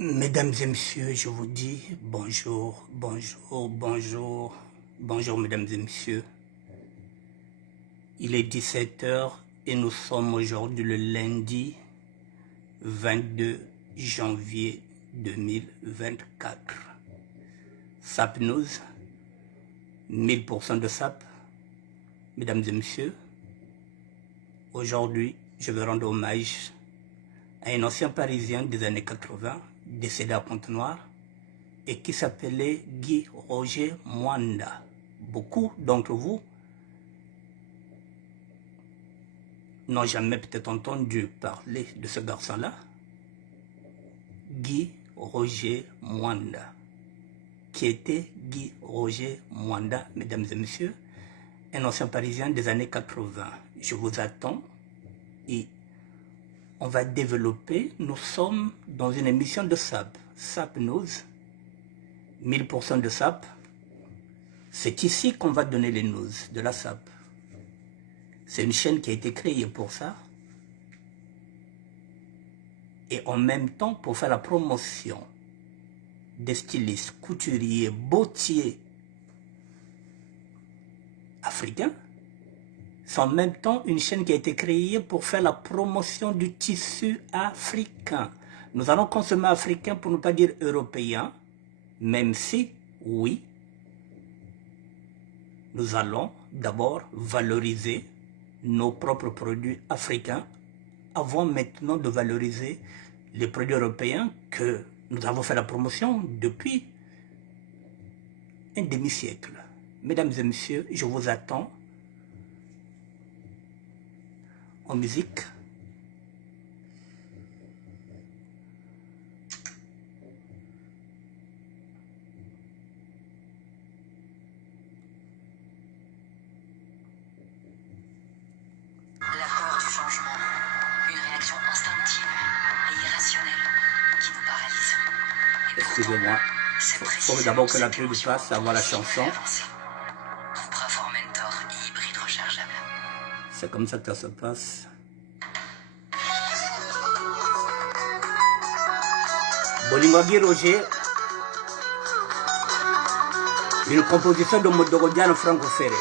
Mesdames et messieurs, je vous dis bonjour, bonjour, bonjour, bonjour mesdames et messieurs. Il est 17 heures et nous sommes aujourd'hui le lundi 22 janvier 2024. SAP News, 1000% de SAP. Mesdames et messieurs, aujourd'hui je vais rendre hommage à un ancien Parisien des années 80, décédé à Pointe-Noire, et qui s'appelait Guy Roger Mwanda. Beaucoup d'entre vous n'ont jamais peut-être entendu parler de ce garçon-là. Guy Roger Mwanda. Qui était Guy Roger Mwanda, mesdames et messieurs, un ancien Parisien des années 80. Je vous attends et on va développer. Nous sommes dans une émission de SAP, SAP News, 1000% de SAP. C'est ici qu'on va donner les news de la SAP. C'est une chaîne qui a été créée pour ça. Et en même temps, pour faire la promotion des stylistes, couturiers, bottiers africains. C'est en même temps une chaîne qui a été créée pour faire la promotion du tissu africain. Nous allons consommer africain pour ne pas dire européen, même si, oui, nous allons d'abord valoriser nos propres produits africains avant maintenant de valoriser les produits européens que nous avons fait la promotion depuis un demi-siècle. Mesdames et messieurs, je vous attends en musique. La peur du changement, une réaction instinctive et irrationnelle qui nous paralyse. Excusez-moi, il faut d'abord que la pub passe avant la chanson. Cupra Formentor hybride rechargeable. C'est comme ça que ça se passe. Bolingo Guy Roger, une composition de Modorodiano Franco Ferré.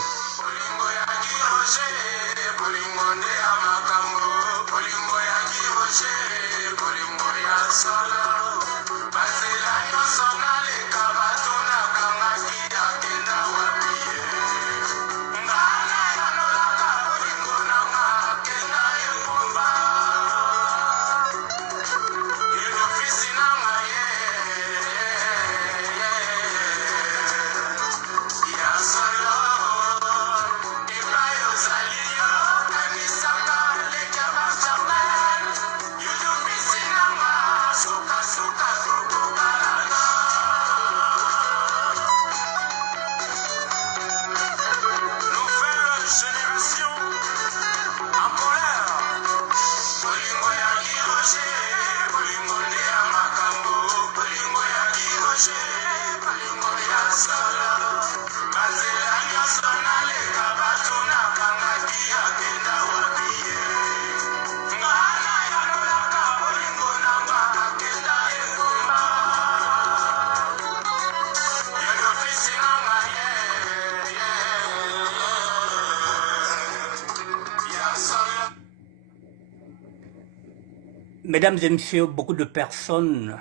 Mesdames et messieurs, beaucoup de personnes,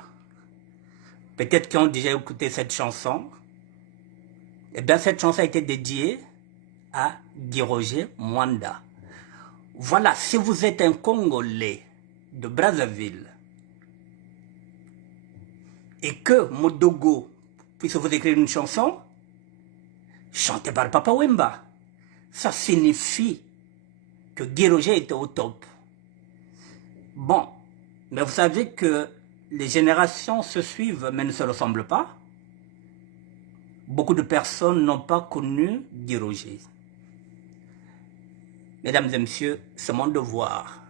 peut-être qui ont déjà écouté cette chanson, eh bien cette chanson a été dédiée à Guy Roger Mwanda. Voilà, si vous êtes un Congolais de Brazzaville et que Modogo puisse vous écrire une chanson, chantée par Papa Wemba, ça signifie que Guy Roger était au top. Bon, mais vous savez que les générations se suivent mais ne se ressemblent pas. Beaucoup de personnes n'ont pas connu Guy Roger. Mesdames et messieurs, c'est mon devoir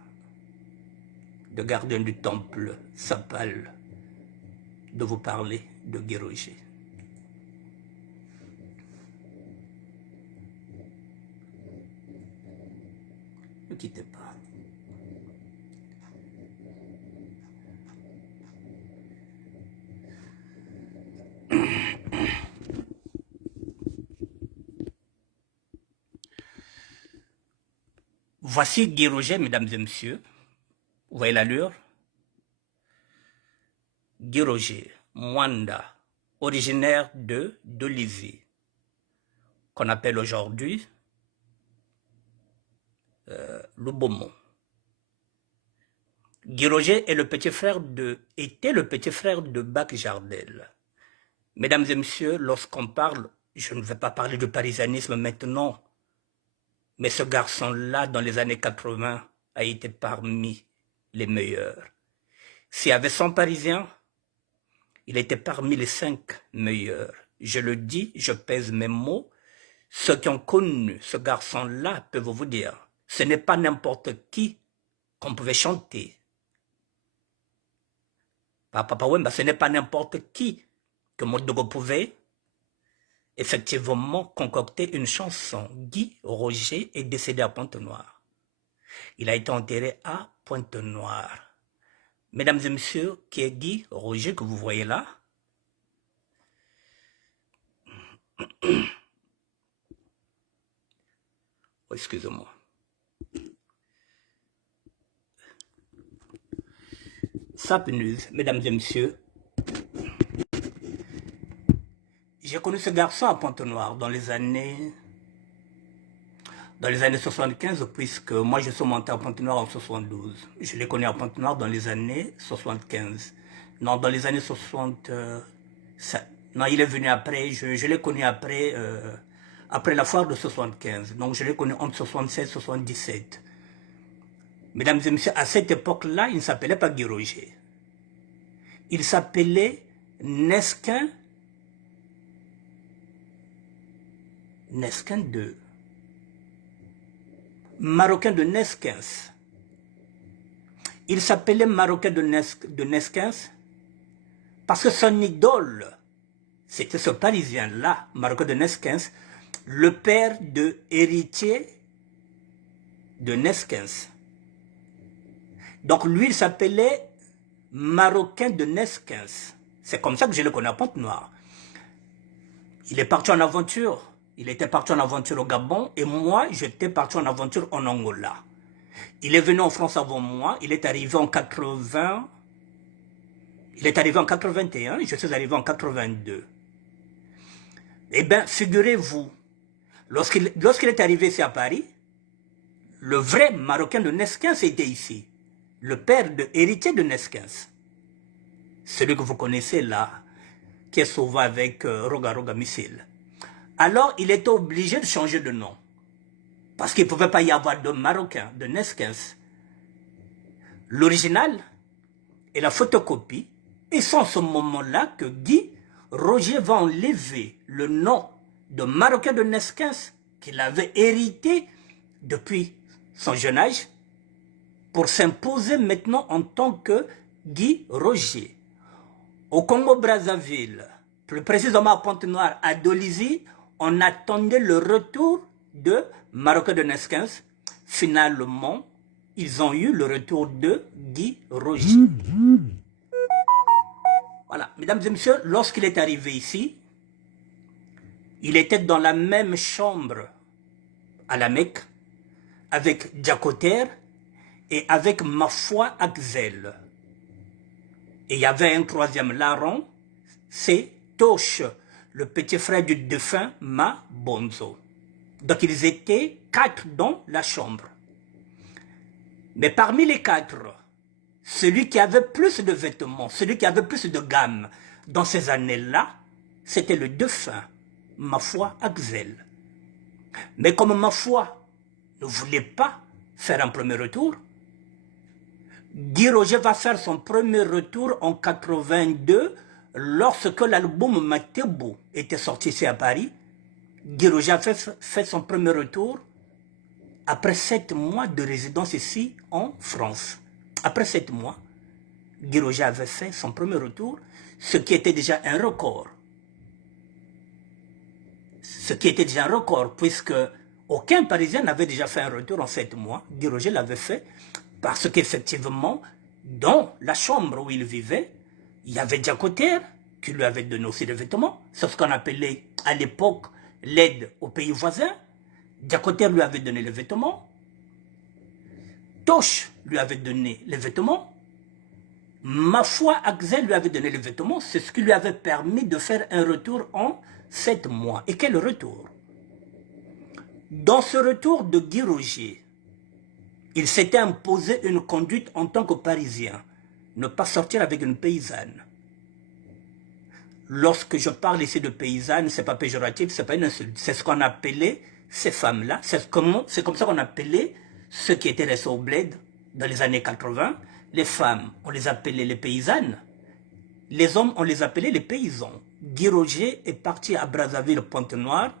de gardien du temple Sapal de vous parler de Guy Roger. Ne quittez pas. Voici Guy Roger, mesdames et messieurs. Vous voyez l'allure? Guy Roger, Mwanda, originaire de Dolisie, qu'on appelle aujourd'hui Lubomo. Guy Roger était le petit frère de Bac Jardel. Mesdames et messieurs, lorsqu'on parle, je ne vais pas parler de parisianisme maintenant, mais ce garçon-là, dans les années 80, a été parmi les meilleurs. S'il y avait 100 Parisiens, il était parmi les 5 meilleurs. Je le dis, je pèse mes mots. Ceux qui ont connu ce garçon-là peuvent vous dire, ce n'est pas n'importe qui qu'on pouvait chanter. Papa Wemba, ce n'est pas n'importe qui que Modogo pouvait effectivement concocter une chanson. Guy Roger est décédé à Pointe-Noire. Il a été enterré à Pointe-Noire. Mesdames et messieurs, qui est Guy Roger que vous voyez là? Oh, excusez-moi. Sapneuse, mesdames et messieurs, j'ai connu ce garçon à Pointe-Noire dans les années 75, puisque moi je suis monté à Pointe-Noire en 72. Je l'ai connu à Pointe-Noire dans les années 75. Non, dans les années 60... non, il est venu après, je l'ai connu après, après la foire de 75. Donc je l'ai connu entre 76 et 77. Mesdames et messieurs, à cette époque-là, il ne s'appelait pas Guy Roger. Il s'appelait Nesquin II. Marocain de Nesquins. Il s'appelait Marocain de Nesquins parce que son idole, c'était ce Parisien-là, Marocain de Nesquins, le père de héritier de Nesquins. Donc lui, il s'appelait Marocain de Nesquins. C'est comme ça que je le connais à Pointe-Noire. Il est parti en aventure. Il était parti en aventure au Gabon et moi, j'étais parti en aventure en Angola. Il est venu en France avant moi. Il est arrivé en 80. Il est arrivé en 81 et je suis arrivé en 82. Eh bien, figurez-vous, lorsqu'il est arrivé ici à Paris, le vrai Marocain de Nesquins était ici. Le père de héritier de Nesquins. Celui que vous connaissez là, qui est sauvé avec Roga Roga Missile. Alors, il était obligé de changer de nom. Parce qu'il ne pouvait pas y avoir de Marocain, de Nesquins. L'original et la photocopie, et c'est en ce moment-là que Guy Roger va enlever le nom de Marocain de Nesquins qu'il avait hérité depuis son jeune âge pour s'imposer maintenant en tant que Guy Roger. Au Congo-Brazzaville, plus précisément à Pointe-Noire, à Dolisie, on attendait le retour de Marocain de Nesquins. Finalement, ils ont eu le retour de Guy Roger. Voilà, mesdames et messieurs, lorsqu'il est arrivé ici, il était dans la même chambre à la Mecque avec Diacoter et avec Mafoi Axel. Et il y avait un troisième larron, c'est Toche, le petit frère du défunt Ma Bonzo. Donc ils étaient 4 dans la chambre. Mais parmi les 4, celui qui avait plus de vêtements, celui qui avait plus de gamme dans ces années-là, c'était le défunt Mafoi Axel. Mais comme Mafoi ne voulait pas faire un premier retour, Guy Roger va faire son premier retour en 82 lorsque l'album Matebo était sorti ici à Paris. Guy Roger a fait son premier retour après 7 mois de résidence ici en France. Après 7 mois, Guy Roger avait fait son premier retour, ce qui était déjà un record. Ce qui était déjà un record, puisque aucun Parisien n'avait déjà fait un retour en 7 mois. Guy Roger l'avait fait parce qu'effectivement, dans la chambre où il vivait, il y avait Diacoter qui lui avait donné aussi des vêtements. C'est ce qu'on appelait à l'époque l'aide aux pays voisins. Diacoter lui avait donné les vêtements. Toche lui avait donné les vêtements. Ma foi, Axel lui avait donné les vêtements. C'est ce qui lui avait permis de faire un retour en 7 mois. Et quel retour? Dans ce retour de Guy Roger, il s'était imposé une conduite en tant que Parisien. Ne pas sortir avec une paysanne. Lorsque je parle ici de paysanne, ce n'est pas péjoratif, ce n'est pas une insulte. C'est ce qu'on appelait ces femmes-là. C'est comme ça qu'on appelait ceux qui étaient restés au bled dans les années 80. Les femmes, on les appelait les paysannes. Les hommes, on les appelait les paysans. Guy Roger est parti à Brazzaville, Pointe-Noire.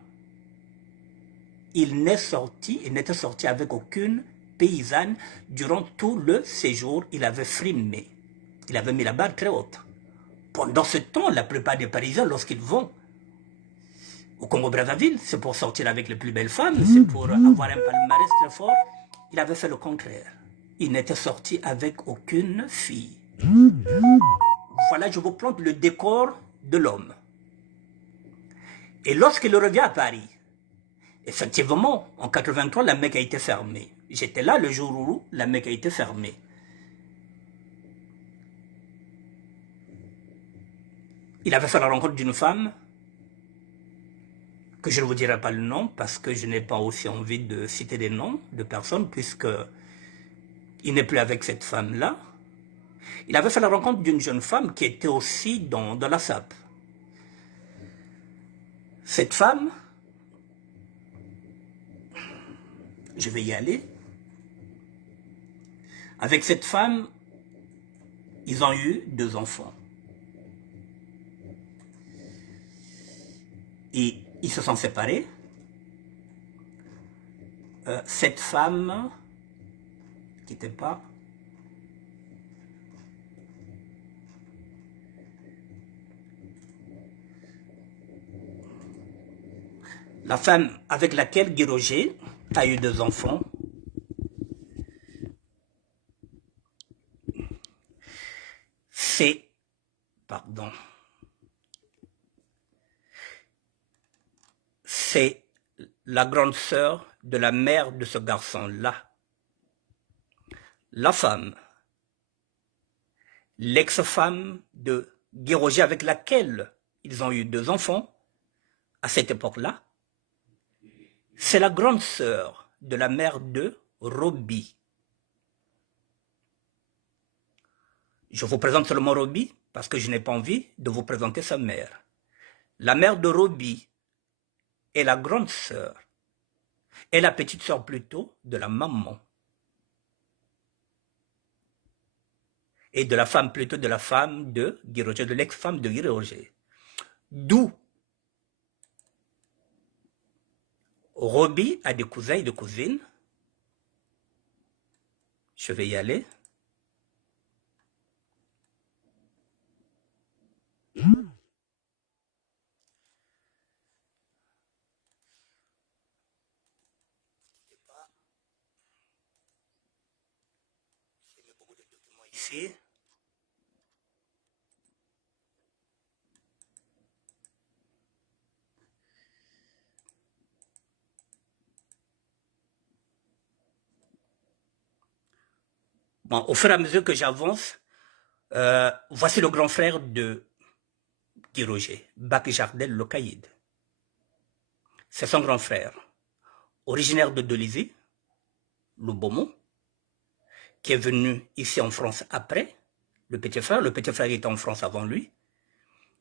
Il n'était sorti avec aucune paysanne. Durant tout le séjour, il avait frimé. Il avait mis la barre très haute. Pendant ce temps, la plupart des Parisiens, lorsqu'ils vont au Congo-Brazzaville, c'est pour sortir avec les plus belles femmes, c'est pour avoir un palmarès très fort. Il avait fait le contraire. Il n'était sorti avec aucune fille. Voilà, je vous plante le décor de l'homme. Et lorsqu'il revient à Paris, effectivement, en 83, la Mecque a été fermée. J'étais là le jour où la Mecque a été fermée. Il avait fait la rencontre d'une femme, que je ne vous dirai pas le nom, parce que je n'ai pas aussi envie de citer des noms de personnes, puisque il n'est plus avec cette femme-là. Il avait fait la rencontre d'une jeune femme qui était aussi dans la SAP. Cette femme, je vais y aller. Avec cette femme, ils ont eu 2 enfants. Et ils se sont séparés. Cette femme, qui n'était pas... La femme avec laquelle Guy Roger a eu 2 enfants, c'est, pardon, c'est la grande sœur de la mère de ce garçon-là. La femme, l'ex-femme de Guy Roger avec laquelle ils ont eu 2 enfants, à cette époque-là, c'est la grande sœur de la mère de Roby. Je vous présente seulement Roby parce que je n'ai pas envie de vous présenter sa mère. La mère de Roby est la grande sœur, et la petite sœur plutôt de la maman. Et de la femme plutôt de la femme de Guy Roger, de l'ex-femme de Guy Roger. D'où Roby a des cousins et des cousines. Je vais y aller. Ici. Bon, au fur et à mesure que j'avance, voici le grand frère de Guy Roger, Bak Jardel Le Caïd. C'est son grand frère, originaire de Dolisie, le Beaumont, qui est venu ici en France après le petit frère. Le petit frère était en France avant lui.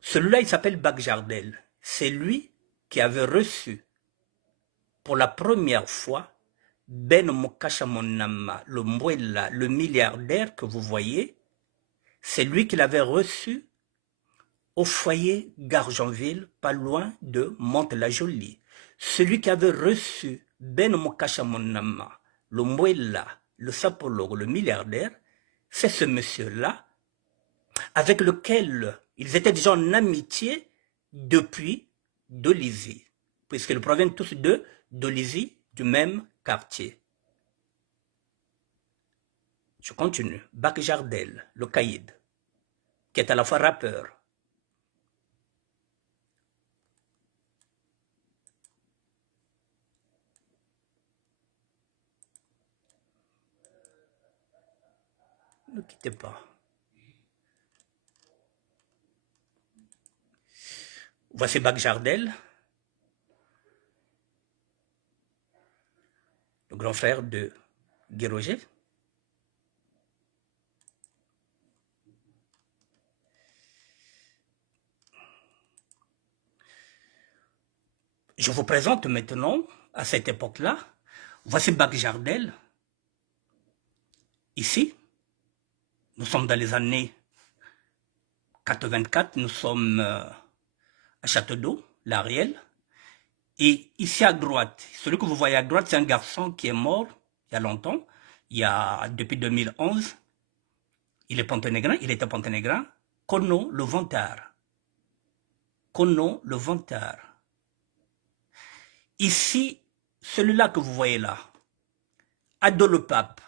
Celui-là, il s'appelle Bak Jardel. C'est lui qui avait reçu pour la première fois Ben Mokashamonama, le Mwela, le milliardaire que vous voyez. C'est lui qui l'avait reçu au foyer Gargenville, pas loin de Mantes-la-Jolie. Celui qui avait reçu Ben Mokashamonama, le Mwela, le sapologue, le milliardaire, c'est ce monsieur-là, avec lequel ils étaient déjà en amitié depuis Dolisie, puisqu'ils proviennent tous de Dolisie, du même quartier. Je continue. Bak Jardel, le caïd, qui est à la fois rappeur. Ne quittez pas. Voici Bac Jardel, le grand frère de Guy Roger. Je vous présente maintenant, à cette époque-là, voici Bac Jardel. Ici, nous sommes dans les années 84, nous sommes à Château d'Eau, l'Ariel. Et ici à droite, celui que vous voyez à droite, c'est un garçon qui est mort il y a longtemps, depuis 2011. Il est ponténégrin, il était ponténégrin. Kono le Vantard. Kono le Vantard. Ici, celui-là que vous voyez là, Ado le Pape.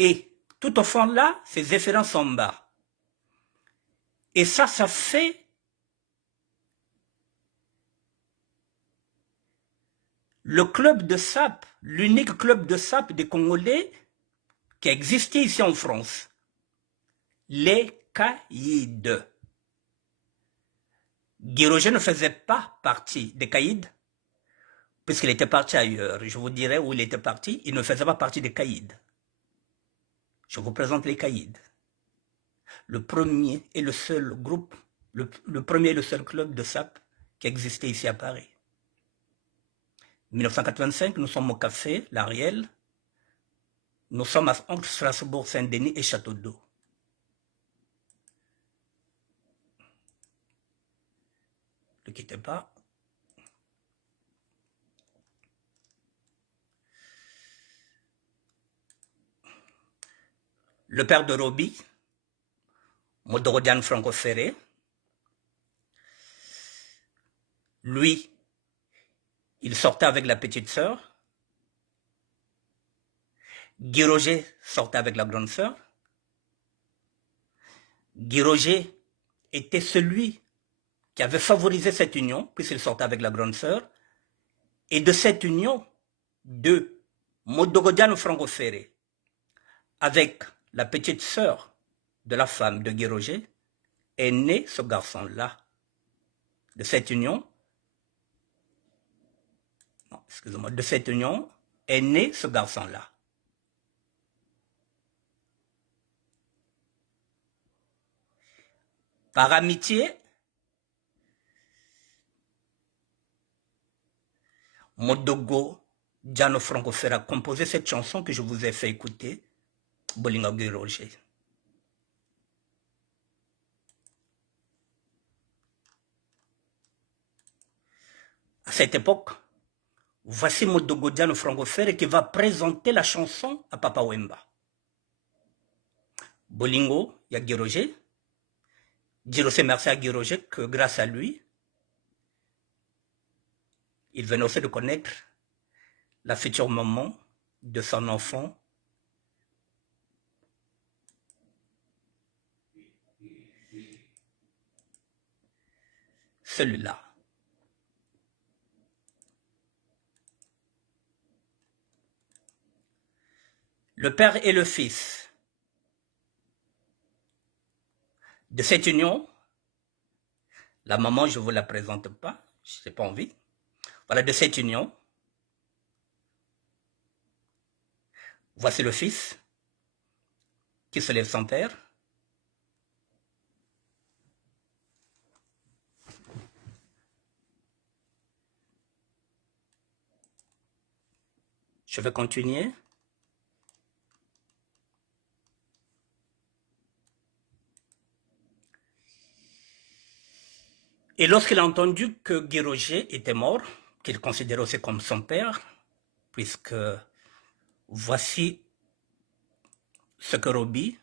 Et tout au fond là, c'est Zéphirin Samba. Et ça fait le club de SAP, l'unique club de SAP des Congolais qui a existé ici en France. Les Caïds. Guy Roger ne faisait pas partie des Caïds, puisqu'il était parti ailleurs. Je vous dirai où il était parti. Il ne faisait pas partie des Caïds. Je vous présente les Caïds. Le premier et le seul groupe, le premier et le seul club de SAP qui existait ici à Paris. 1985, nous sommes au café, l'Ariel. Nous sommes entre Strasbourg, Saint-Denis et Château d'Eau. Ne quittez pas. Le père de Roby, Modorodian Franco Ferré, lui, il sortait avec la petite sœur. Guy Roger sortait avec la grande sœur. Guy Roger était celui qui avait favorisé cette union, puisqu'il sortait avec la grande sœur. Et de cette union, de Modorodian Franco Ferré, avec la petite sœur de la femme de Guy Roger, est né ce garçon-là. De cette union, de cette union est né ce garçon-là. Par amitié, Modogo Diano Franco Ferré a composé cette chanson que je vous ai fait écouter, Bolingo Guy Roger. À cette époque, voici Modogo Diano Franco Ferré qui va présenter la chanson à Papa Wemba. Bolingo, il y a Guy Roger. Dire aussi merci à Guy Roger que grâce à lui, il venait aussi de connaître la future maman de son enfant. Celui-là. Le père et le fils de cette union, la maman, je ne vous la présente pas, je n'ai pas envie. Voilà, de cette union, voici le fils qui se lève son père. Je vais continuer. Et lorsqu'il a entendu que Guy Roger était mort, qu'il considérait aussi comme son père, puisque voici ce que Roby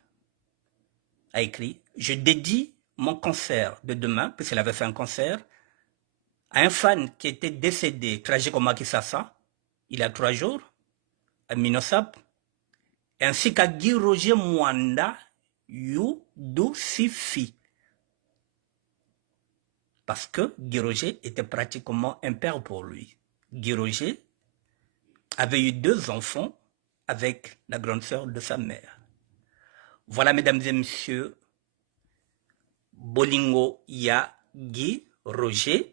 a écrit. Je dédie mon concert de demain, puisqu'il avait fait un concert, à un fan qui était décédé tragiquement à Kisasa, il y a 3 jours, à Minosap, ainsi qu'à Guy Roger Mwanda Youdou Sifi. Parce que Guy Roger était pratiquement un père pour lui. Guy Roger avait eu 2 enfants avec la grande sœur de sa mère. Voilà, mesdames et messieurs, Bolingo Ya Guy Roger,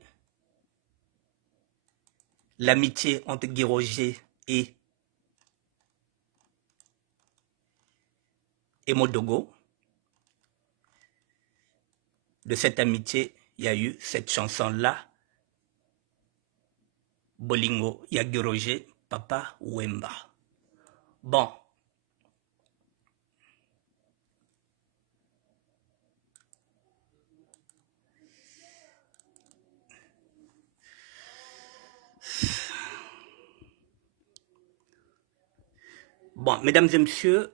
l'amitié entre Guy Roger et Modogo. De cette amitié, il y a eu cette chanson-là, Bolingo Ya Guy Roger, Papa Wemba. Bon. Bon, mesdames et messieurs,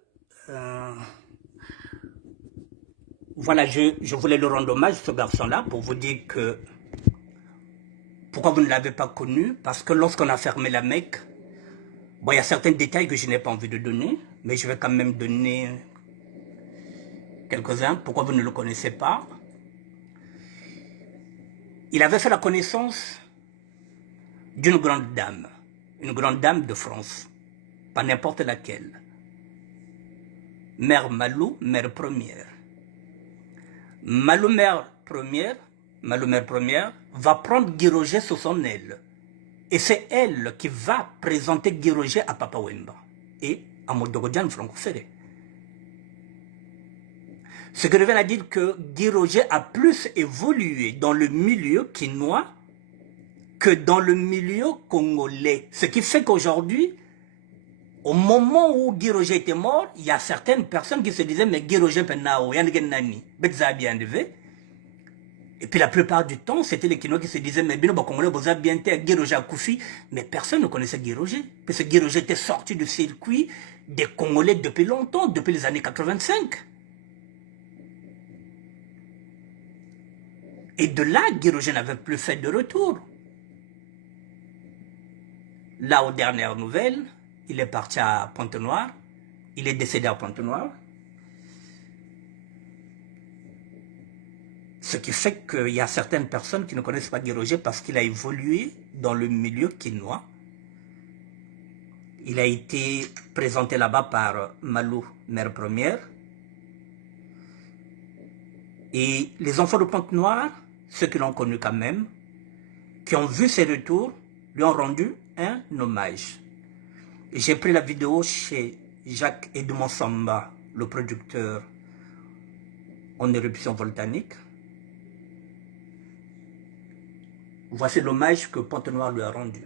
voilà, je voulais le rendre hommage, ce garçon-là, pour vous dire que pourquoi vous ne l'avez pas connu, parce que lorsqu'on a fermé la Mecque, bon, il y a certains détails que je n'ai pas envie de donner, mais je vais quand même donner quelques-uns. Pourquoi vous ne le connaissez pas? Il avait fait la connaissance d'une grande dame, une grande dame de France, pas n'importe laquelle. Mère Malou, mère première. Malou mère première va prendre Guy Roger sous son aile. Et c'est elle qui va présenter Guy Roger à Papa Wemba et à Modogo Diagne Franco Ferré. Ce qui revient à dire que Guy Roger a plus évolué dans le milieu quinois que dans le milieu congolais. Ce qui fait qu'aujourd'hui, au moment où Guy Roger était mort, il y a certaines personnes qui se disaient mais Guy Roger Penao, Yann bien levé. Et puis la plupart du temps, c'était les Quinois qui se disaient mais Bino Congolais, vous avez bien été Guy Roger à Koufi. Mais personne ne connaissait Guy Roger. Parce que Guy Roger était sorti du circuit des Congolais depuis longtemps, depuis les années 85. Et de là, Guy Roger n'avait plus fait de retour. Là, aux dernières nouvelles, il est parti à Pointe-Noire. Il est décédé à Pointe-Noire. Ce qui fait qu'il y a certaines personnes qui ne connaissent pas Guy Roger parce qu'il a évolué dans le milieu quinois. Il a été présenté là-bas par Malou, mère première. Et les enfants de Pointe-Noire, ceux qui l'ont connu quand même, qui ont vu ses retours, lui ont rendu un hommage. J'ai pris la vidéo chez Jacques Edmond Samba, le producteur en éruption volcanique. Voici l'hommage que Pointe-Noire lui a rendu.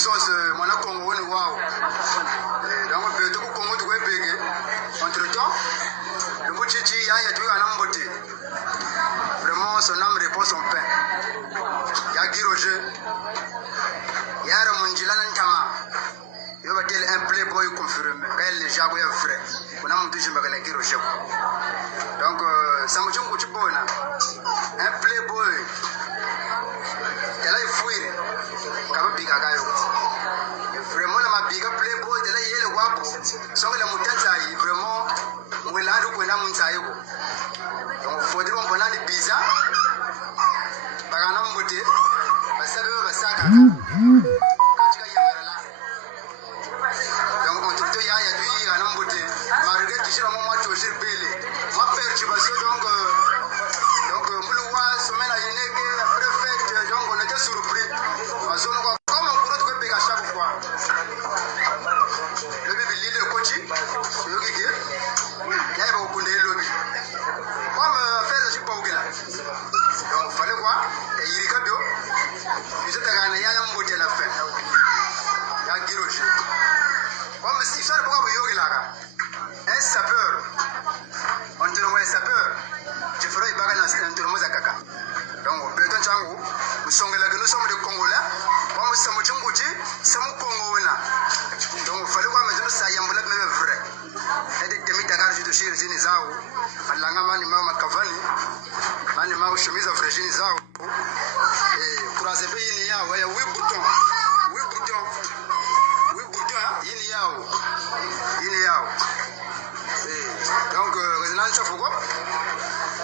puissance mwana Congo ni wao. Donc peut tout Congo tu bege. Entre temps, le Bouchichi ya tu ana mbote. Vraiment son âme repose en paix. Ya Giroje. Ya Ramonjila Ntama. Yo va dire un playboy confirmé. Quand les jago ya vrai. On a monté je m'appelle Giroje. Donc ça me jungu chibona. Un playboy. Tela ifuire. Kaba biga gayo. Vraiment la biga playboy tela yele wapo. Songa la mutanza yi vraiment ngwela ru kwena munza yiko. Donc fodri bon bonani biza. Bagana mbote. Basabe basaka. Katika yewera la. Donc on trouve ya ya lui ana mbote. Marge tishira mo macho shir pele. Ma perchi baso donc muluwa somena yineke préfet donc on était surpris. Parce que comme on pourrait trouver à chaque fois. Le bébé leader coach, yogi qui il y a beaucoup de lobby. Comme faire ça pas au gars. Donc fallait quoi? Et il regarde bien. Il se tagana ya ya mbote la fin. Ya Giroje. Comme si ça pas au yogi là. Un sapeur. On te nomme sapeur. Tu feras bagana un tournoi à caca. Donc beton changu, nous sommes des Congolais. Comme ça me tient ça me Congolais. Donc fallait quoi mais ça y a mbula même vrai. Et des demi dagar je te chire zini zao. Alanga mani mama kavani. Mani mama chemise fragile zao. Et pour azepe yini ya ouais oui bouton. Oui bouton. Oui bouton yini yao. Yini yao. Et donc résonance ça faut quoi?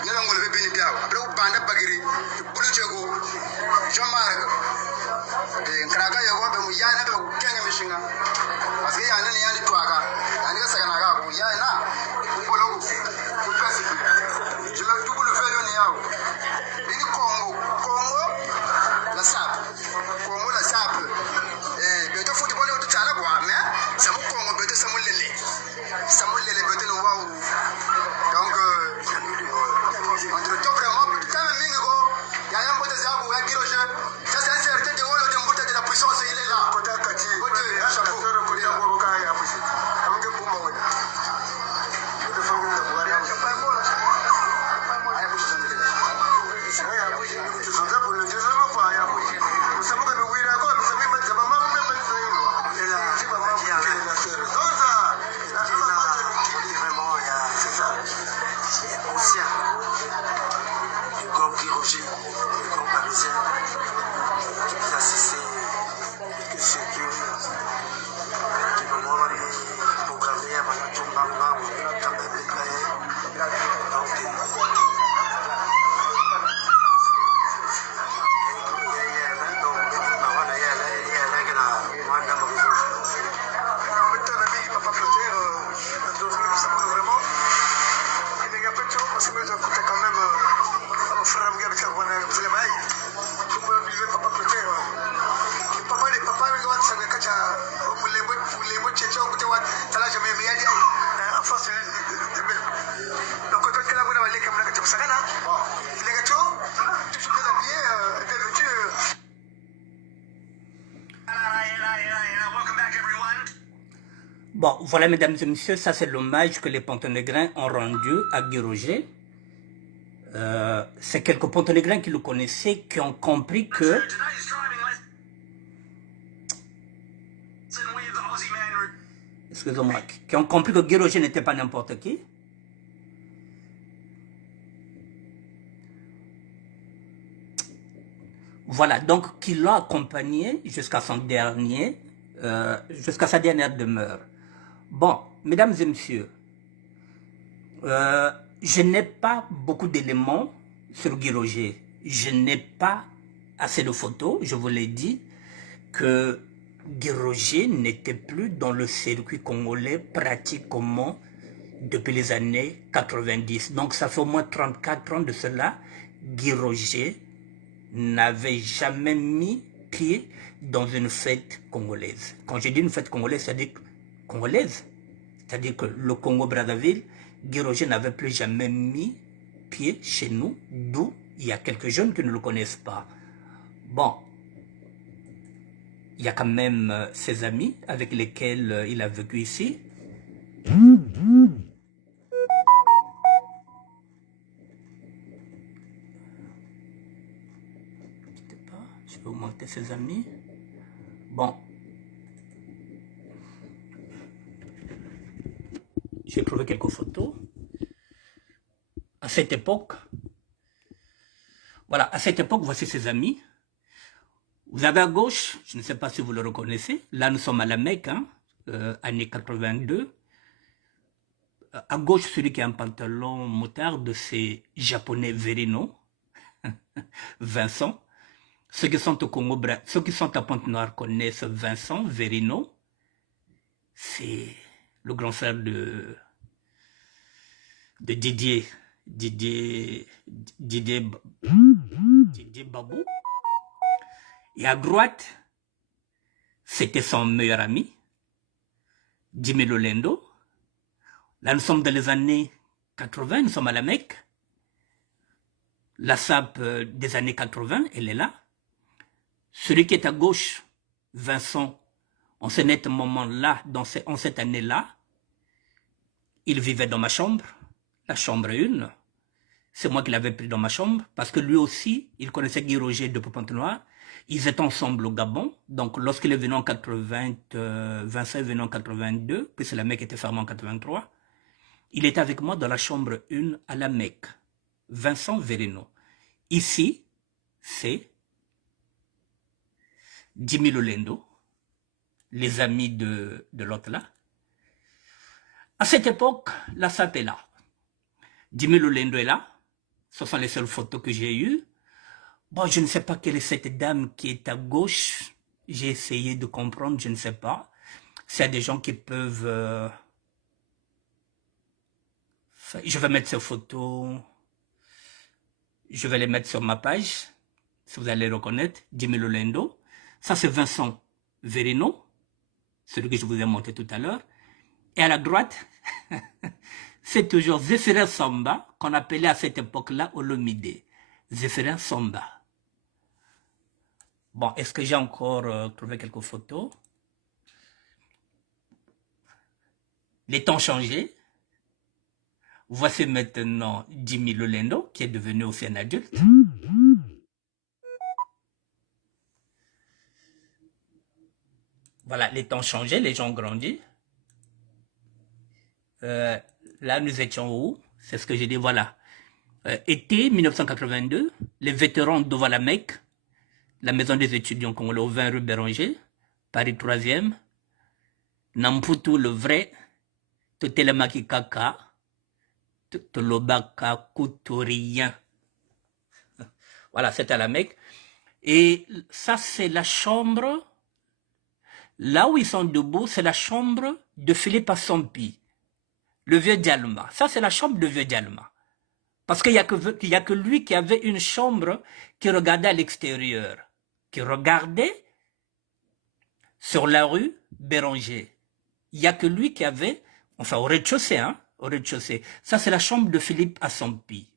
Nela ngole be ni biaw après ou banda bagiri bulu chego Jean-Marc nkraga yego be mu yana be ku kenga mishinga parce que yana ni yani twaka ani ka sagana ga ku yana ngolo ku pesi je me double fait le niao ni Congo la sap be to football o to tala kwa mais ça mu Congo be to samulele be to no wa donc entre temps vraiment quand même mingo il y a un peu de zabu ya Giroje ça c'est un certain de wolo de mbuta de la puissance il est là côté kati côté chapeau côté ngoro ka ya pushi amge bumba wona de fangu de bwari ya pas mo la pas mo ya pushi ya pushi tu sonza pour le jeu pas ya pushi usamo ka wira ko msami mazaba mama mama nzayo ela tiba mama ya sonza vraiment ya c'est ça ancien du grand Giroje, du grand parisien, ça c'est que ce que nous avons programmé à Manatomba, quand même déclaré. Bon, voilà, mesdames et messieurs, ça c'est l'hommage que les Pontonégrins ont rendu à Giroje. C'est quelques Pontonégrins qui le connaissaient, qui ont compris que... Excusez-moi, qui ont compris que Giroje n'était pas n'importe qui. Voilà, donc qui l'ont accompagné jusqu'à son dernier, jusqu'à sa dernière demeure. Bon, mesdames et messieurs, je n'ai pas beaucoup d'éléments sur Giroje. Je n'ai pas assez de photos, je vous l'ai dit, que Giroje n'était plus dans le circuit congolais pratiquement depuis les années 90. Donc ça fait au moins 34 ans de cela, Giroje n'avait jamais mis pied dans une fête congolaise. Quand je dis une fête congolaise, c'est-à-dire congolaise, c'est-à-dire que le Congo-Brazzaville, Giroje n'avait plus jamais mis pied chez nous, d'où il y a quelques jeunes qui ne le connaissent pas. Bon, Il y a quand même ses amis avec lesquels il a vécu ici. Je vais vous montrer ses amis. Bon. J'ai trouvé quelques photos. À cette époque, voilà, à cette époque, voici ses amis. Vous avez à gauche, je ne sais pas si vous le reconnaissez, là nous sommes à la Mecque, hein, année 82. À gauche, celui qui a un pantalon moutarde, c'est japonais Verino, Vincent. Ceux qui sont au Congo, ceux qui sont à Pointe-Noire connaissent Vincent Verino. C'est le grand frère de Didier Babou. Et à droite, c'était son meilleur ami, Jimmy Lolendo. Là, nous sommes dans les années 80, nous sommes à la Mecque. La SAP des années 80, elle est là. Celui qui est à gauche, Vincent, en ce net moment-là, en cette année-là, il vivait dans ma chambre, la chambre 1. C'est moi qui l'avais pris dans ma chambre, parce que lui aussi, il connaissait Guy Roger de Pointe-Noire. Ils étaient ensemble au Gabon. Donc, lorsqu'il est venu en 80, Vincent est venu en 82, puisque la Mecque était fermée en 83, il était avec moi dans la chambre 1 à la Mecque. Vincent Verino. Ici, c'est Jimmy Lolendo, les amis de l'autre là. À cette époque, la SAP est là. Jimmy Lolendo est là. Ce sont les seules photos que j'ai eues. Bon, je ne sais pas quelle est cette dame qui est à gauche. J'ai essayé de comprendre, je ne sais pas. C'est des gens qui peuvent... Je vais mettre ces photos... Je vais les mettre sur ma page, si vous allez reconnaître, Jimmy Lolendo. Ça, c'est Vincent Verino, celui que je vous ai montré tout à l'heure. Et à la droite, c'est toujours Zéphirin Samba, qu'on appelait à cette époque-là Olomide. Zéphirin Samba. Bon, est-ce que j'ai encore trouvé quelques photos? Les temps changés. Voici maintenant Jimmy Lolendo, qui est devenu aussi un adulte. Voilà, les temps changés, les gens ont grandi. Là, nous étions où? C'est ce que j'ai dit, voilà. Été 1982, les vétérans devant la Mecque, la maison des étudiants congolais au 20 rue Béranger, Paris 3e, Namputu le vrai, Totelemaki Kaka, Tolobaka Koutourien. Voilà, c'est à la Mecque. Et ça, c'est la chambre, là où ils sont debout, c'est la chambre de Philippe Assompi, le vieux Dialma. Ça, c'est la chambre de vieux Dialma. Parce qu'il n'y a que lui qui avait une chambre qui regardait à l'extérieur, qui regardait sur la rue Béranger. Il n'y a que lui qui avait, enfin au rez-de-chaussée, hein, au rez-de-chaussée. Ça, c'est la chambre de Philippe Assompi.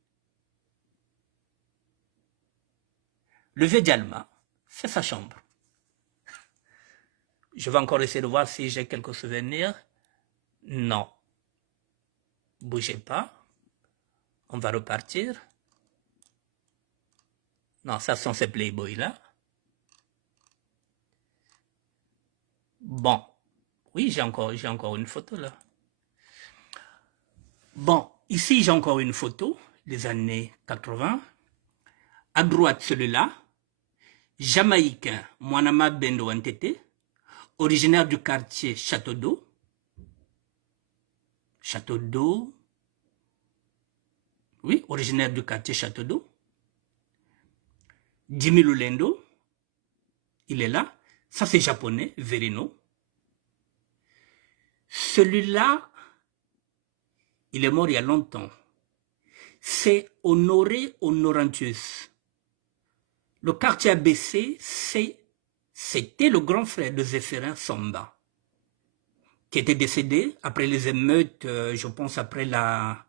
Le vieux Dialma, c'est sa chambre. Je vais encore essayer de voir si j'ai quelques souvenirs. Non. Bougez pas. On va repartir. Non, ça sont ces Playboy-là. Bon. Oui, j'ai encore une photo là. Bon, ici j'ai encore une photo des années 80. À droite, celui-là. Jamaïcain, Mwanama Bendo Antete, originaire du quartier Château d'Eau. Château d'Eau. Oui, originaire du quartier Château d'Eau. Jimmy Lolendo, il est là. Ça, c'est japonais, Verino. Celui-là, il est mort il y a longtemps. C'est Honoré Honorantius. Le quartier ABC, c'était le grand frère de Zéphirin Samba, qui était décédé après les émeutes, je pense après la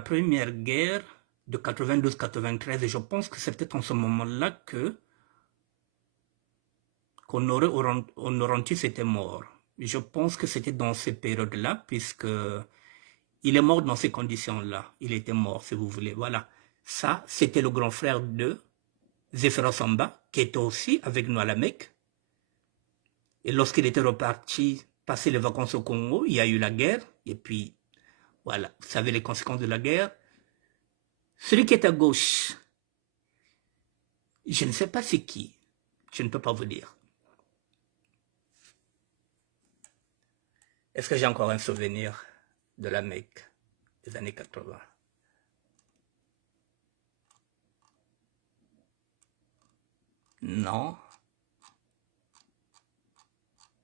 première guerre de 92-93, et je pense que c'est peut-être en ce moment-là que qu'Honorantus était mort. Je pense que c'était dans ces périodes-là, puisque il est mort dans ces conditions-là. Il était mort, si vous voulez. Voilà. Ça, c'était le grand frère de Zéphira Samba, qui était aussi avec nous à la Mecque. Et lorsqu'il était reparti passer les vacances au Congo, il y a eu la guerre. Et puis, voilà, vous savez les conséquences de la guerre. Celui qui est à gauche, je ne sais pas c'est qui. Je ne peux pas vous dire. Est-ce que j'ai encore un souvenir de la Mecque des années 80? Non.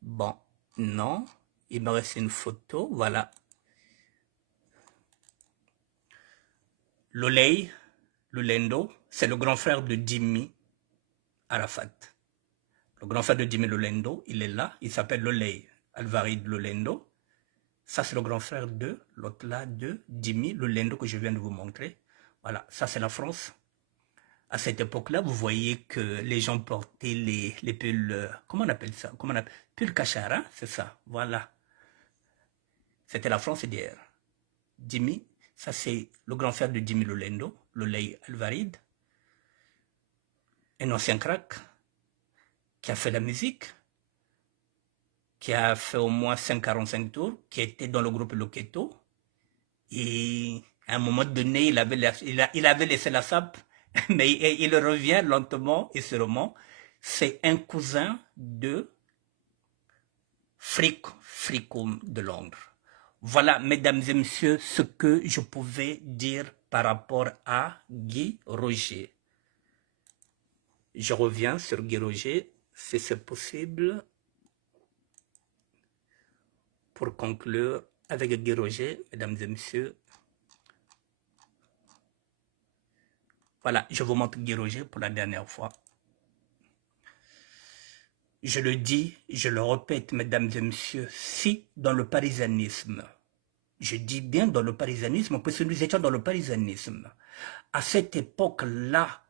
Bon, non. Il me reste une photo, voilà. Lolei, Lulendo, c'est le grand frère de Jimmy Arafat. Le grand frère de Jimmy Lulendo, il est là, il s'appelle Lolei Alvarid Lulendo. Ça, c'est le grand frère de l'autre là, de Jimmy Lulendo que je viens de vous montrer. Voilà, ça c'est la France. À cette époque-là, vous voyez que les gens portaient les pulls, comment on appelle ça? Pulls cachara, c'est ça, voilà. C'était la France d'hier. Jimmy, ça c'est le grand frère de Jimmy Lulendo, Lolei Alvarid, un ancien crack qui a fait la musique, qui a fait au moins 545 tours, qui était dans le groupe Loketo. Et à un moment donné, il avait laissé la sape, mais il revient lentement et sûrement. C'est un cousin de Fricom de Londres. Voilà, mesdames et messieurs, ce que je pouvais dire par rapport à Guy Roger. Je reviens sur Guy Roger, si c'est possible, pour conclure avec Guy Roger, mesdames et messieurs. Voilà, je vous montre Guy Roger pour la dernière fois. Je le dis, je le répète, mesdames et messieurs, si dans le parisianisme, je dis bien dans le parisianisme, parce que nous étions dans le parisianisme, à cette époque-là,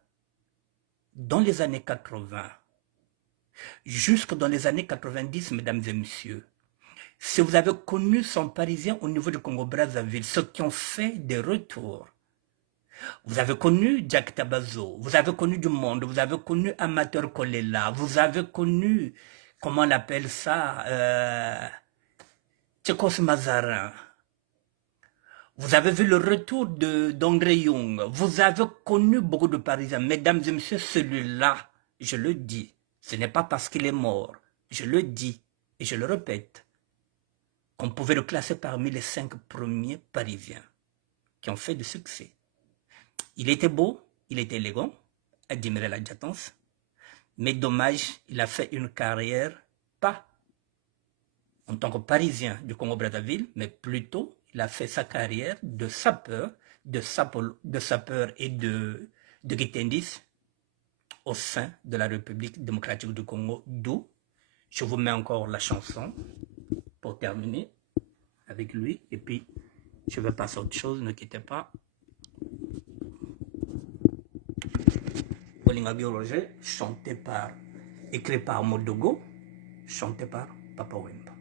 dans les années 80, jusque dans les années 90, mesdames et messieurs, si vous avez connu son Parisien au niveau du Congo-Brazzaville, ceux qui ont fait des retours, vous avez connu Jack Tabazo, vous avez connu du monde, vous avez connu Amateur Kolela, vous avez connu, comment on appelle ça, Tchekos Mazarin. Vous avez vu le retour d'André Young. Vous avez connu beaucoup de Parisiens. Mesdames et messieurs, celui-là, je le dis, ce n'est pas parce qu'il est mort. Je le dis et je le répète, qu'on pouvait le classer parmi les 5 premiers Parisiens qui ont fait du succès. Il était beau, il était élégant, admiré la Jatons, mais dommage, il a fait une carrière, pas en tant que Parisien du Congo-Brazzaville, mais plutôt, il a fait sa carrière de sapeur, et de guitendis au sein de la République démocratique du Congo, d'où je vous mets encore la chanson pour terminer avec lui, et puis je vais passer à autre chose, ne quittez pas. Bolinga Guy Roger, écrit par Modogo, chanté par Papa Wemba.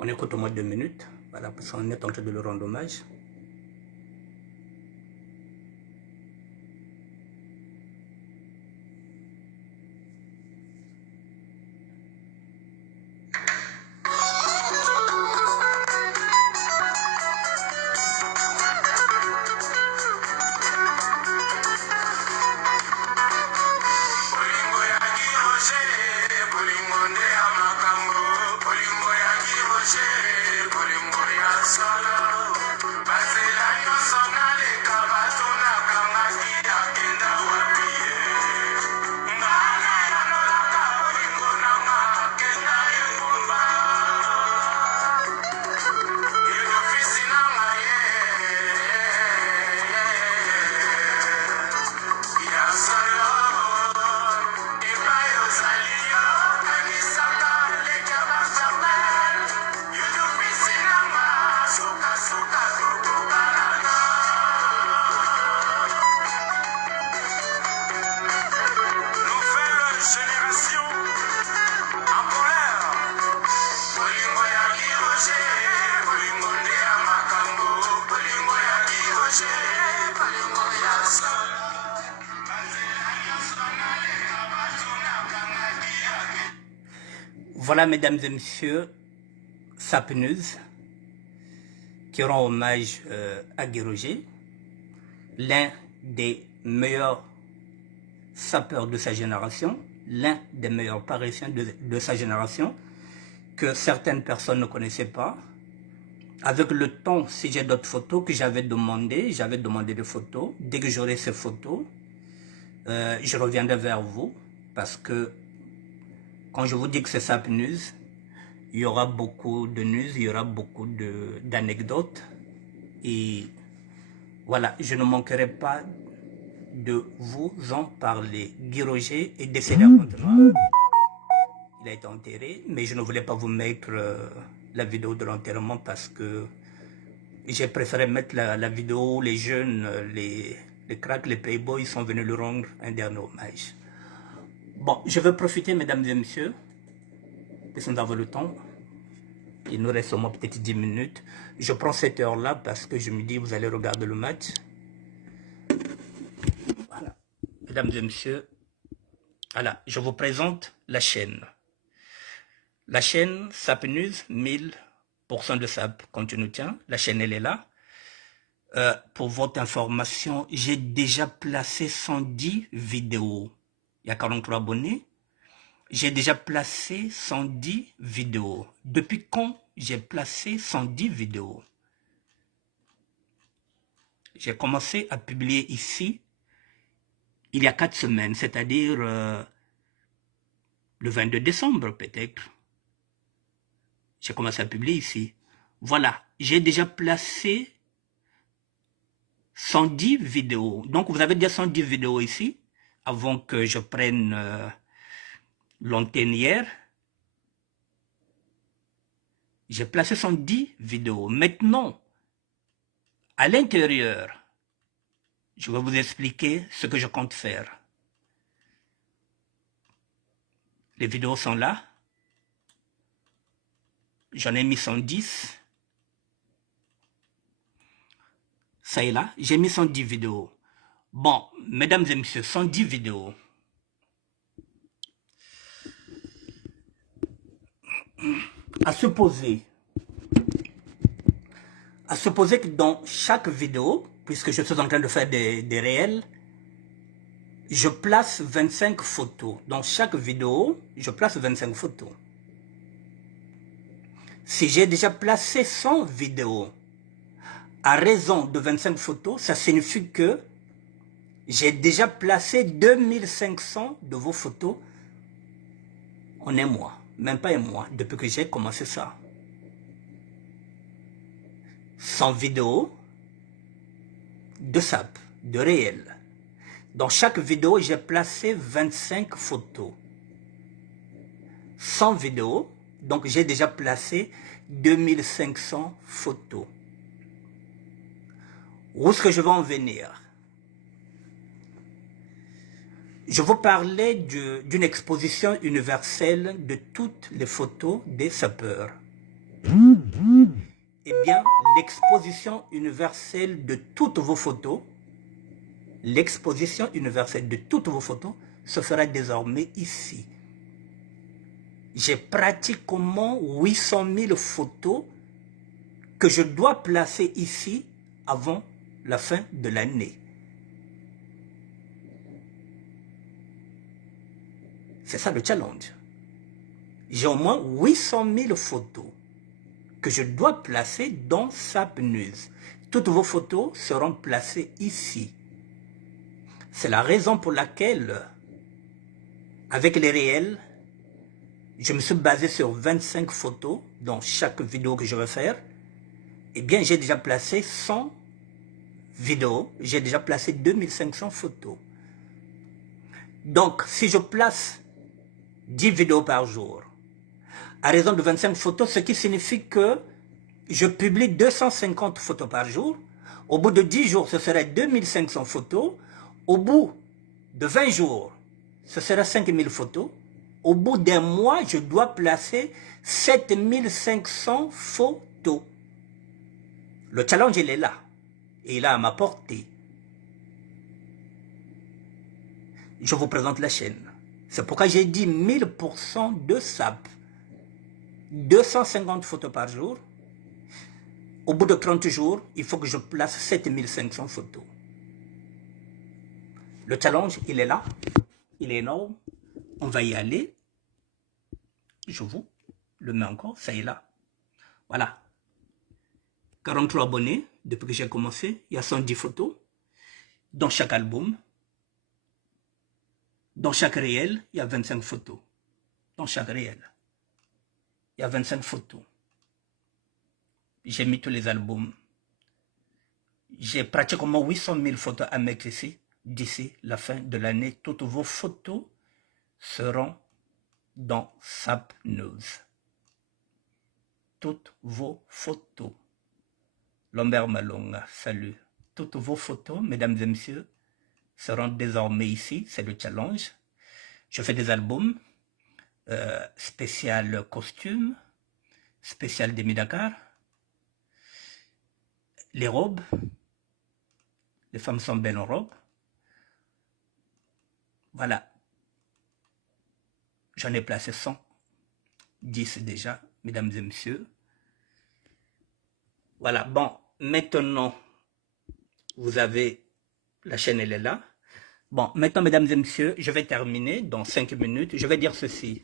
On écoute au moins 2 minutes, voilà, parce qu'on est en train de le rendre hommage. Bolingo ya Guy Roger, bolingo ya solo. Voilà, mesdames et messieurs, Sapneuse, qui rend hommage à Guy Roger, l'un des meilleurs sapeurs de sa génération, l'un des meilleurs parisiens de sa génération, que certaines personnes ne connaissaient pas. Avec le temps, si j'ai d'autres photos que j'avais demandé des photos. Dès que j'aurai ces photos, je reviendrai vers vous, parce que quand je vous dis que c'est Sapneuse, il y aura beaucoup de news, il y aura beaucoup d'anecdotes. Et voilà, je ne manquerai pas de vous en parler. Guy Roger est décédé à Fontenoy. Il a été enterré, mais je ne voulais pas vous mettre la vidéo de l'enterrement parce que j'ai préféré mettre la vidéo où les jeunes, les cracks, les playboys sont venus lui rendre un dernier hommage. Bon, je vais profiter, mesdames et messieurs, puisque nous avons le temps. Il nous reste au moins peut-être 10 minutes. Je prends cette heure-là parce que je me dis, vous allez regarder le match. Voilà. Mesdames et messieurs, voilà, je vous présente la chaîne. La chaîne Sapneuse, 1000% de sap continue. Tiens, la chaîne, elle est là. Pour votre information, j'ai déjà placé 110 vidéos. Il y a 43 abonnés. J'ai déjà placé 110 vidéos. Depuis quand j'ai placé 110 vidéos? J'ai commencé à publier ici il y a 4 semaines, c'est-à-dire le 22 décembre peut-être. J'ai commencé à publier ici. Voilà, j'ai déjà placé 110 vidéos. Donc vous avez déjà 110 vidéos ici, avant que je prenne l'antenne hier. J'ai placé 110 vidéos. Maintenant, à l'intérieur, je vais vous expliquer ce que je compte faire. Les vidéos sont là. J'en ai mis 110. Ça est là. J'ai mis 110 vidéos. Bon, mesdames et messieurs, 110 vidéos. À supposer que dans chaque vidéo, puisque je suis en train de faire des réels, je place 25 photos. Dans chaque vidéo, je place 25 photos. Si j'ai déjà placé 100 vidéos à raison de 25 photos, ça signifie que j'ai déjà placé 2500 de vos photos en un mois. Même pas un mois, depuis que j'ai commencé ça. 100 vidéos de sap, de réel. Dans chaque vidéo, j'ai placé 25 photos. 100 vidéos, donc j'ai déjà placé 2500 photos. Où est-ce que je vais en venir? Je vous parlais d'une exposition universelle de toutes les photos des sapeurs. Eh bien, l'exposition universelle de toutes vos photos, l'exposition universelle de toutes vos photos se fera désormais ici. J'ai pratiquement 800 000 photos que je dois placer ici avant la fin de l'année. C'est ça le challenge. J'ai au moins 800 000 photos que je dois placer dans Sapneuse. Toutes vos photos seront placées ici. C'est la raison pour laquelle, avec les réels, je me suis basé sur 25 photos dans chaque vidéo que je vais faire. Eh bien, j'ai déjà placé 100 vidéos. J'ai déjà placé 2500 photos. Donc, si je place 10 vidéos par jour, à raison de 25 photos, ce qui signifie que je publie 250 photos par jour. Au bout de 10 jours, ce serait 2500 photos. Au bout de 20 jours, ce sera 5000 photos. Au bout d'un mois, je dois placer 7500 photos. Le challenge, il est là. Et il est à ma portée. Je vous présente la chaîne. C'est pourquoi j'ai dit 1000% de SAP. 250 photos par jour. Au bout de 30 jours, il faut que je place 7500 photos. Le challenge, il est là. Il est énorme. On va y aller. Je vous le mets encore. Ça y est là. Voilà. 43 abonnés depuis que j'ai commencé. Il y a 110 photos. Dans chaque album. Dans chaque réel, il y a 25 photos. Dans chaque réel. Il y a 25 photos. J'ai mis tous les albums. J'ai pratiquement 800 000 photos à mettre ici. D'ici la fin de l'année, toutes vos photos seront dans SAP News. Toutes vos photos. Lombert Malonga, salut. Toutes vos photos, mesdames et messieurs, seront désormais ici. C'est le challenge. Je fais des albums spécial costume, spécial demi-Dakar. Les robes, les femmes sont belles en robe. Voilà. J'en ai placé 110 déjà, mesdames et messieurs. Voilà, bon, maintenant, vous avez, la chaîne elle est là. Bon, maintenant, mesdames et messieurs, je vais terminer dans 5 minutes. Je vais dire ceci.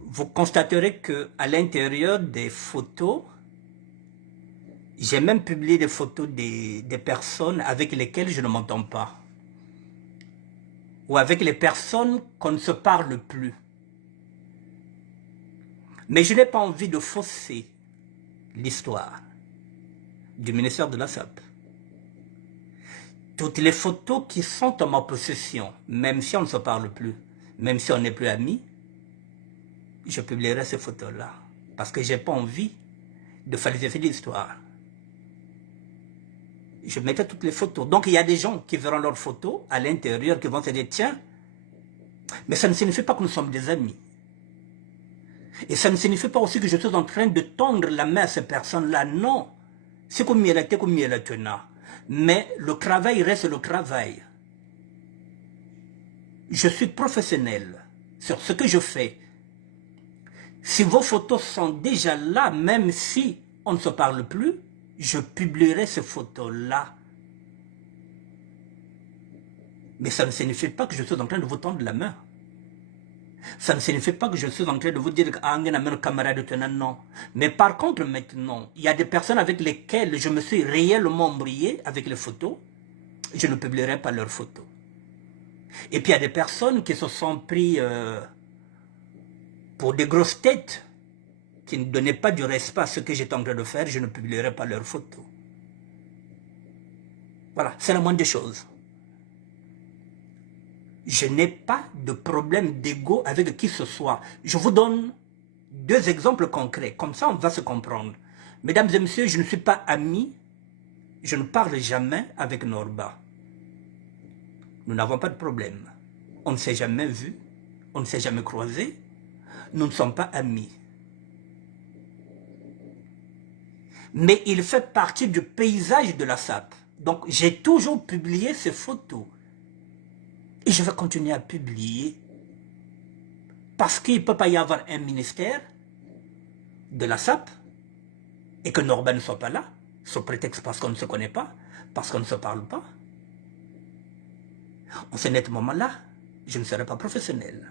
Vous constaterez qu'à l'intérieur des photos, j'ai même publié des photos des personnes avec lesquelles je ne m'entends pas. Ou avec les personnes qu'on ne se parle plus. Mais je n'ai pas envie de fausser l'histoire du ministère de la SAP. Toutes les photos qui sont en ma possession, même si on ne se parle plus, même si on n'est plus amis, je publierai ces photos-là. Parce que je n'ai pas envie de falsifier l'histoire. Je mettais toutes les photos. Donc il y a des gens qui verront leurs photos à l'intérieur, qui vont se dire, tiens, mais ça ne signifie pas que nous sommes des amis. Et ça ne signifie pas aussi que je suis en train de tendre la main à ces personnes-là. Non. C'est comme il était, comme il était. Mais le travail reste le travail. Je suis professionnel sur ce que je fais. Si vos photos sont déjà là, même si on ne se parle plus, je publierai ces photos-là. Mais ça ne signifie pas que je suis en train de vous tendre la main. Ça ne signifie pas que je suis en train de vous dire que un camarade de non. Mais par contre, maintenant, il y a des personnes avec lesquelles je me suis réellement embrouillé avec les photos. Je ne publierai pas leurs photos. Et puis il y a des personnes qui se sont pris pour des grosses têtes, qui ne donnaient pas du respect à ce que j'étais en train de faire. Je ne publierai pas leurs photos. Voilà, c'est la moindre des choses. Je n'ai pas de problème d'ego avec qui que ce soit. Je vous donne 2 exemples concrets. Comme ça, on va se comprendre. Mesdames et messieurs, je ne suis pas ami. Je ne parle jamais avec Norba. Nous n'avons pas de problème. On ne s'est jamais vu. On ne s'est jamais croisé. Nous ne sommes pas amis. Mais il fait partie du paysage de la SAP. Donc, j'ai toujours publié ces photos. Et je vais continuer à publier. Parce qu'il ne peut pas y avoir un ministère de la SAP et que Norba ne soit pas là, sous prétexte parce qu'on ne se connaît pas, parce qu'on ne se parle pas. En ce net moment-là, je ne serai pas professionnel.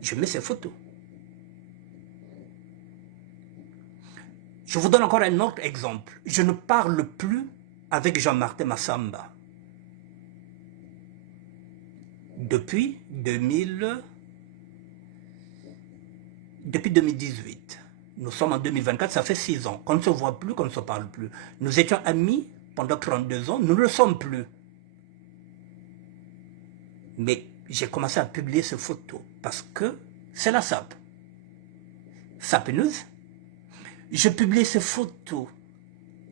Je mets ces photos. Je vous donne encore un autre exemple. Je ne parle plus avec Jean-Martin Massamba. Depuis 2018. Nous sommes en 2024, ça fait 6 ans qu'on ne se voit plus, qu'on ne se parle plus. Nous étions amis pendant 32 ans, nous ne le sommes plus. Mais j'ai commencé à publier ces photos parce que c'est la SAP. SAP News. Je publiais ces photos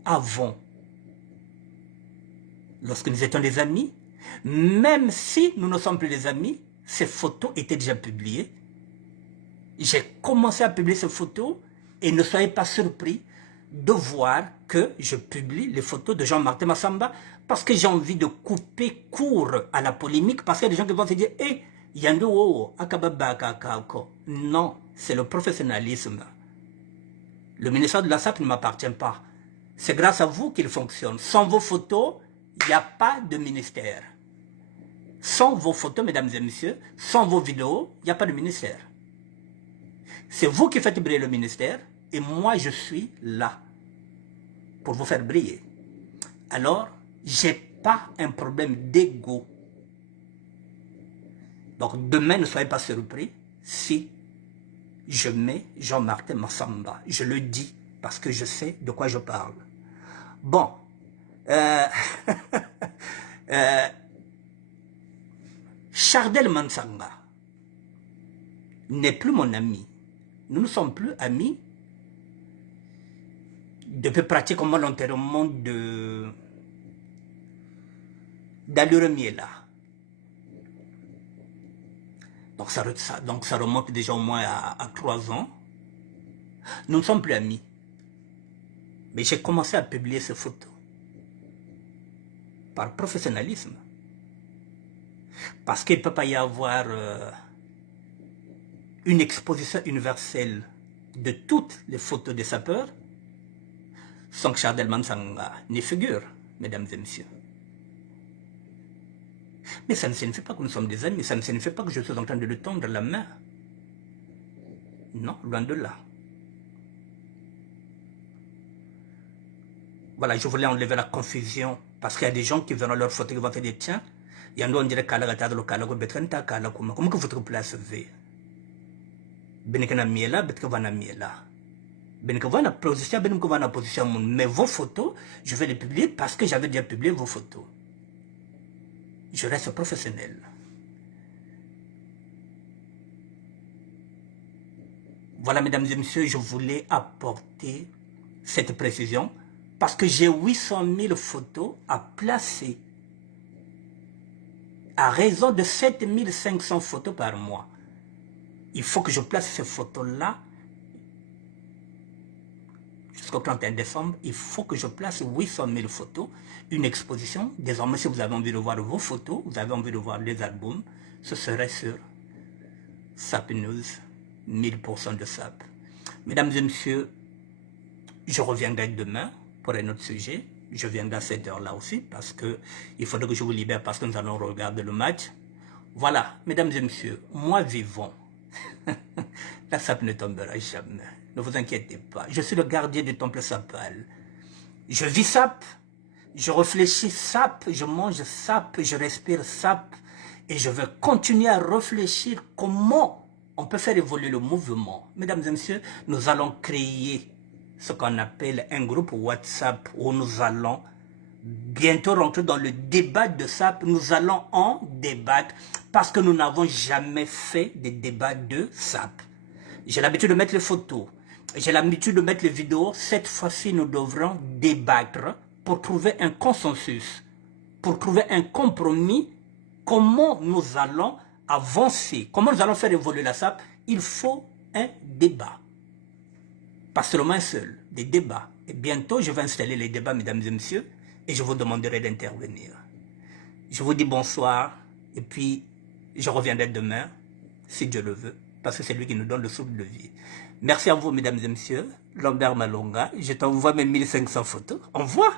avant, lorsque nous étions des amis. Même si nous ne sommes plus des amis, ces photos étaient déjà publiées. J'ai commencé à publier ces photos et ne soyez pas surpris de voir que je publie les photos de Jean-Martin Massamba parce que j'ai envie de couper court à la polémique parce qu'il y a des gens qui vont se dire « Eh, Yando, Akababa, Kakako ». Non, c'est le professionnalisme. Le ministère de la SAP ne m'appartient pas. C'est grâce à vous qu'il fonctionne. Sans vos photos, il n'y a pas de ministère. Sans vos photos, mesdames et messieurs, sans vos vidéos, il n'y a pas de ministère. C'est vous qui faites briller le ministère et moi je suis là pour vous faire briller. Alors, je n'ai pas un problème d'ego. Donc demain, ne soyez pas surpris si je mets Jean-Martin Massamba. Je le dis parce que je sais de quoi je parle. Bon. Chardel Mansanga n'est plus mon ami. Nous ne sommes plus amis depuis pratiquement l'enterrement d'Allure Miela. Donc ça remonte déjà au moins à 3 ans. Nous ne sommes plus amis. Mais j'ai commencé à publier ces photos par professionnalisme. Parce qu'il ne peut pas y avoir une exposition universelle de toutes les photos des sapeurs sans que Chardel Mansanga n'y figure, mesdames et messieurs. Mais ça ne signifie pas que nous sommes des amis, ça ne signifie pas que je suis en train de lui tendre la main. Non, loin de là. Voilà, je voulais enlever la confusion parce qu'il y a des gens qui verront leur photo et qui vont te dire tiens, il y a un on dirait comment que votre place V. Benikana miela, betkavana miela. Benikavana position, benikavana position. Mais vos photos, je vais les publier parce que j'avais déjà publié vos photos. Je reste professionnel. Voilà, mesdames et messieurs, je voulais apporter cette précision parce que j'ai 800 000 photos à placer à raison de 7500 photos par mois. Il faut que je place ces photos-là jusqu'au 31 décembre. Il faut que je place 800 000 photos, une exposition. Désormais, si vous avez envie de voir vos photos, vous avez envie de voir les albums, ce serait sur SAP News, 1000% de SAP. Mesdames et messieurs, je reviendrai demain pour un autre sujet. Je viendrai à cette heure-là aussi parce qu'il faudrait que je vous libère parce que nous allons regarder le match. Voilà, mesdames et messieurs, moi vivant. La SAP ne tombera jamais. Ne vous inquiétez pas. Je suis le gardien du temple sapal. Je vis SAP, je réfléchis SAP, je mange SAP, je respire SAP. Et je vais continuer à réfléchir comment on peut faire évoluer le mouvement. Mesdames et messieurs, nous allons créer ce qu'on appelle un groupe WhatsApp où nous allons bientôt rentrer dans le débat de SAP. Nous allons en débattre parce que nous n'avons jamais fait de débat de SAP. J'ai l'habitude de mettre les photos, j'ai l'habitude de mettre les vidéos. Cette fois-ci, nous devrons débattre pour trouver un consensus, pour trouver un compromis. Comment nous allons avancer, comment nous allons faire évoluer la SAP. Il faut un débat. Pas seulement un seul, des débats. Et bientôt, je vais installer les débats, mesdames et messieurs, et je vous demanderai d'intervenir. Je vous dis bonsoir, et puis je reviendrai demain, si Dieu le veut, parce que c'est lui qui nous donne le souffle de vie. Merci à vous, mesdames et messieurs. Lambert Malonga, je t'envoie mes 1500 photos. Envoie.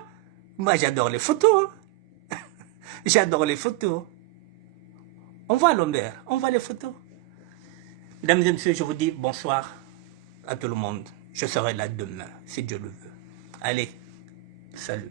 Moi, j'adore les photos. J'adore les photos. Envoie, Lambert, envoie les photos. Mesdames et messieurs, je vous dis bonsoir à tout le monde. Je serai là demain, si Dieu le veut. Allez, salut.